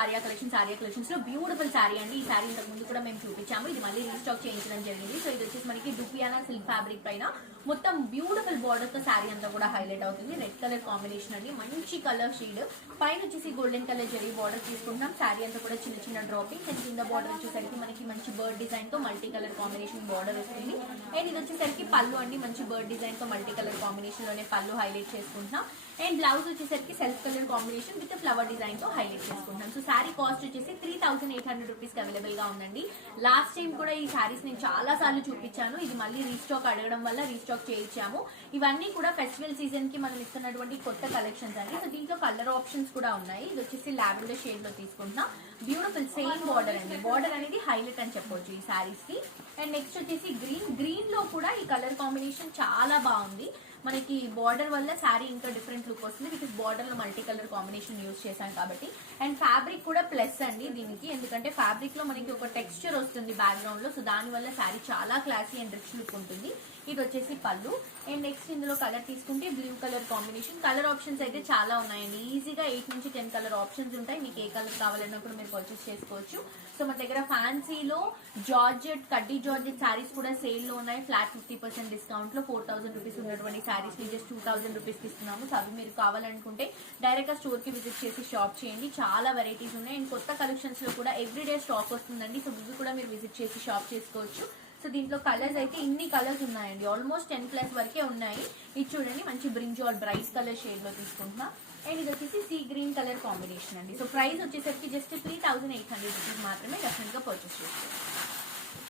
Arya collections లో beautiful sari అండి. ఈ శారీ ఇంతకు ముందు కూడా మేము చూపించాము, ఇది మళ్ళీ రీస్టాక్ చేయించడం జరిగింది. సో ఇది వచ్చేసి మనకి డుపియానా సిల్క్ ఫ్యాబ్రిక్ పైన మొత్తం బ్యూటిఫుల్ బార్డర్ తో శారీ అంతా కూడా హైలైట్ అవుతుంది. రెడ్ కలర్ కాంబినేషన్ అండి, మంచి కలర్ షేడ్. పైన వచ్చేసి గోల్డెన్ కలర్ జరీ బార్డర్ తీసుకుంటాం. శారీ అంతా కూడా చిన్న చిన్న డ్రాపింగ్ అండ్ కింద బార్డర్ వచ్చేసరికి మనకి మంచి బర్డ్ డిజైన్ తో మల్టీ కలర్ కాంబినేషన్ బార్డర్ వస్తుంది. అండ్ ఇది వచ్చేసరికి పళ్ళు అండి, మంచి బర్డ్ డిజైన్ తో మల్టీ కలర్ కాంబినేషన్ లోనే పళ్ళు హైలైట్ చేసుకుంటున్నాం. అండ్ బ్లౌజ్ వచ్చేసరికి self colour combination with flower design తో హైలైట్ చేసుకుంటాం. సో శారీ కాస్ట్ వచ్చేసి 3800 రూపీస్ కి అవైలబుల్ గా ఉందండి. లాస్ట్ టైం కూడా ఈ శారీస్ నేను చాలా సార్లు చూపించాను, ఇది మళ్ళీ రీస్టాక్ అడగడం వల్ల రీస్టాక్ చేయించాము. ఇవన్నీ కూడా ఫెస్టివల్ సీజన్ కి మనం ఇస్తున్నటువంటి కొత్త కలెక్షన్స్ అండి. సో దీంట్లో కలర్ ఆప్షన్స్ కూడా ఉన్నాయి. ఇది వచ్చేసి లావెండర్ షేడ్ లో తీసుకుంటున్నాం. బ్యూటిఫుల్ సేమ్ బార్డర్ అండి, బార్డర్ అనేది హైలైట్ అని చెప్పొచ్చు ఈ శారీస్ కి. అండ్ నెక్స్ట్ వచ్చేసి గ్రీన్ లో కూడా ఈ కలర్ కాంబినేషన్ చాలా బాగుంది. మనకి బార్డర్ వల్ల శారీ ఇంకా డిఫరెంట్ లుక్ వస్తుంది, బికాస్ బార్డర్ లో మల్టీ కలర్ కాంబినేషన్ యూజ్ చేశాం కాబట్టి. అండ్ ఫ్యాబ్రిక్ కూడా ప్లస్ అండి దీనికి, ఎందుకంటే ఫ్యాబ్రిక్ లో మనకి ఒక టెక్స్చర్ వస్తుంది బ్యాక్గ్రౌండ్ లో. సో దాని వల్ల శారీ చాలా క్లాసీ అండ్ రిచ్ లుక్ ఉంటుంది. ఇది వచ్చేసి పళ్ళు. అండ్ నెక్స్ట్ ఇందులో కలర్ తీసుకుంటే blue colour combination. Colour options అయితే చాలా ఉన్నాయండి, ఈజీగా 8 నుంచి 10 కలర్ ఆప్షన్స్ ఉంటాయి. మీకు ఏ కలర్ కావాలన్నా కూడా మీరు పర్చేస్ చేసుకోవచ్చు. సో మన దగ్గర ఫ్యాన్సీలో జార్జెట్, కడ్డీ జార్జెట్ శారీస్ కూడా సేల్ లో ఉన్నాయి. ఫ్లాట్ 50% డిస్కౌంట్ లో 4000 రూపీస్ ఉన్నటువంటి శారీస్ ని జస్ట్ 2000 రూపీస్ కి ఇస్తున్నాము. సో అవి మీరు కావాలనుకుంటే డైరెక్ట్ గా స్టోర్ కి విజిట్ చేసి షాప్ చేయండి, చాలా వెరైటీస్ ఉన్నాయి. అండ్ కొత్త కలెక్షన్స్ లో కూడా ఎవ్రీడే స్టాక్ వస్తుందండి. సో ఇవి కూడా మీరు విజిట్ చేసి షాప్ చేసుకోవచ్చు. సో దీంట్లో కలర్స్ అయితే ఇన్ని కలర్స్ ఉన్నాయండి, ఆల్మోస్ట్ 10+ వరకే ఉన్నాయి. ఇది చూడండి, మంచి బ్రింజాల్ బ్రైట్ కలర్ షేడ్ లో తీసుకుంటున్నా. అండ్ ఇది వచ్చేసి సీ గ్రీన్ కలర్ కాంబినేషన్ అండి. సో ప్రైస్ వచ్చేసరికి జస్ట్ 3800 రూపీస్ మాత్రమే. డెఫినెట్ గా పర్చేస్ చేసుకోవచ్చు.